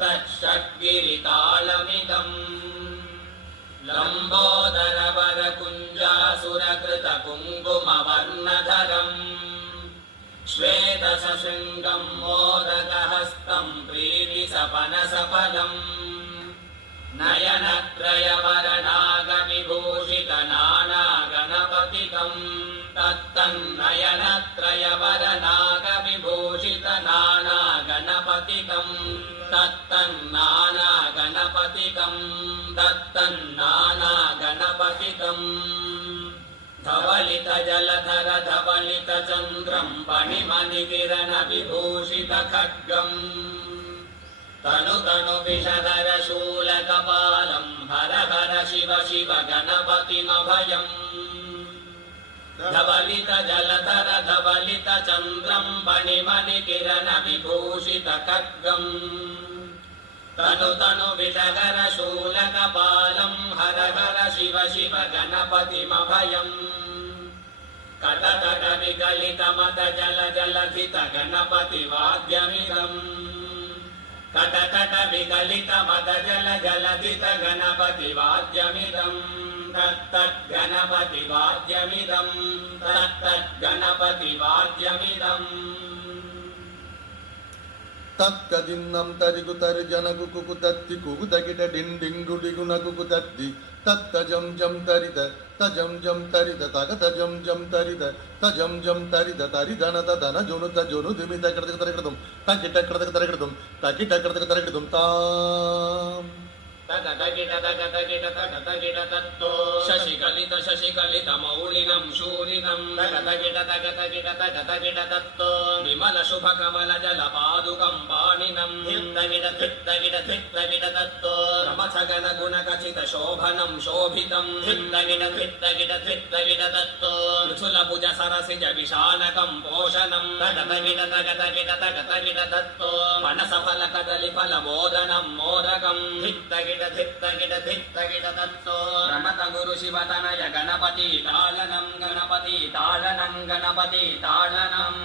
तत्तच्छड्गिरितालमिदम् लम्बोदरवरकुञ्जासुरकृतकुङ्कुमवर्णधरम् श्वेतसशृङ्गम् मोदकहस्तम् प्रीतिसपनसफलम् नयनत्रयवरनागविभूषितनानागणपतिकम् तत्तन्नयनत्रयवरनागविभूषितनानागणपतिकम् तत्तन्नानागणपतिकम् तत्तन्नानागणपतिकम् धवलितजलधर धवलितचन्द्रम् फणिमणिकिरणविभूषितखड्गम् तनु तनु विषधर शूलकपालम् हर हर शिव शिव गणपतिमभयम् धवलितजलधर धवलितचन्द्रम् फणिमणिकिरणविभूषितखड्गम् तनु तनु विषधर शूलकपालम् हर हर शिव शिव गणपतिमभयम् कटतट विगलितमत जल जलधित गणपतिवाद्यमिदम् कटकट विगलितमत जल जलधित गणपतिवाद्यमिदम् तत्तद्गणपतिवाद्यमिदम् तत्तद्गणपतिवाद्यमिदम् तत्कदिन्नं तरिगु तरि जनगु कुकु तत्ति कुकु तकिट डिंडिंगु डिगुन कुकु तत्ति तत्तजं जं तरिद तजं जं तरिद तगत जं जं तरिद तजं जं तरिद तरिदन तदन जोनु तजोनु दिमित कृतक तरकृतम तकिट कृतक तरकृतम तकिट कृतक तरकृतम ताम तत्तो शशिकलित शशिकलित मौलिनं शूलिनं तत्तो विमल शुभ कमल जल पादुकं पाणिनं तत्तो रमसगण गुण कचित शोभनं शोभितं तत्तो त्रिशूल भुज सरसिज विशालकं पोषणं तत्तो मनसफल कदली फल मोदनं मोदकं तत्तो रमत गुरु शिवतनय गणपति तालनं गणपति तालनं गणपति तालनं।